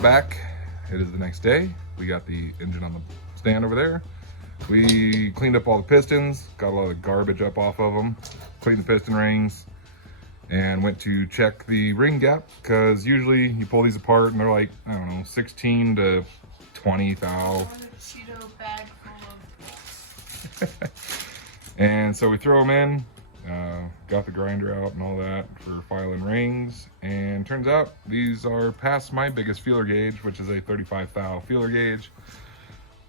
back. It is the next day. We got the engine on the stand over there. We cleaned up all the pistons, got a lot of garbage up off of them, cleaned the piston rings, and went to check the ring gap, because usually you pull these apart and they're like, I don't know, 16 to 20 thou. Cheeto bag full of And so we throw them in, got the grinder out and all that for filing rings, and turns out these are past my biggest feeler gauge, which is a 35 thou feeler gauge.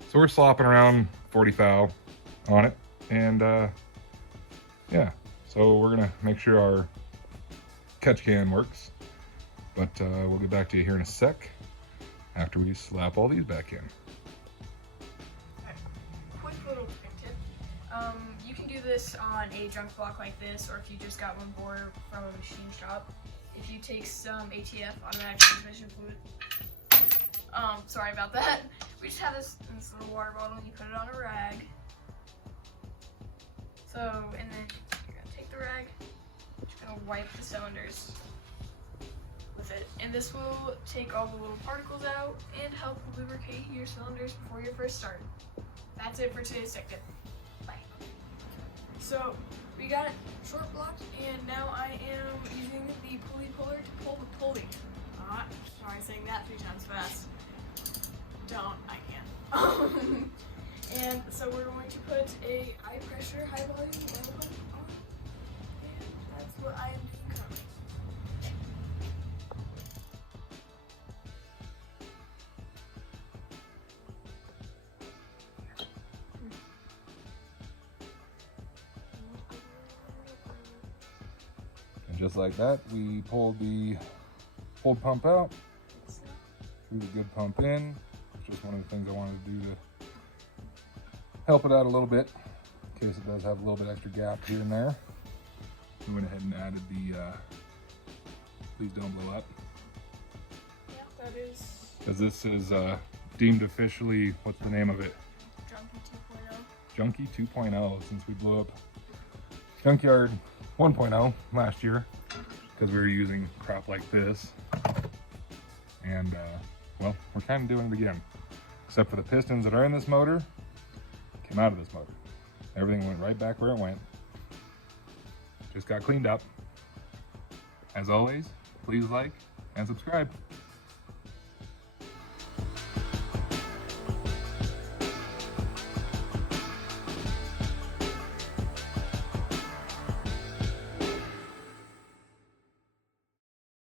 So we're slopping around 40 thou on it, and yeah, so we're gonna make sure our catch can works, but we'll get back to you here in a sec after we slap all these back in. quick little tip. You can do this on a junk block like this, or if you just got one board from a machine shop. If you take some ATF, automatic transmission fluid, sorry about that. We just have this in this little water bottle, and you put it on a rag. So, and then you're gonna take the rag, you're gonna wipe the cylinders with it, and this will take all the little particles out and help lubricate your cylinders before your first start. That's it for today's tech tip. Bye. So we got it short blocked, and now I am using the pulley puller to pull the pulley. Sorry, saying that 3 times fast. Don't, I can't. And so we're going to put a high pressure, high volume oil pump on, and that's what I am doing currently. And just like that, we pulled the old pump out, threw the good pump in. It's just one of the things I wanted to do to help it out a little bit, in case it does have a little bit extra gap here and there. We went ahead and added the, please don't blow up. Yeah, that is Because this is deemed officially, what's the name of it? Junkie 2.0. Junkie 2.0, since we blew up Junkyard 1.0 last year, because we were using crap like this. And well, we're kind of doing it again, except for the pistons that are in this motor came out of this motor. Everything went right back where it went. Just got cleaned up. As always, please like and subscribe.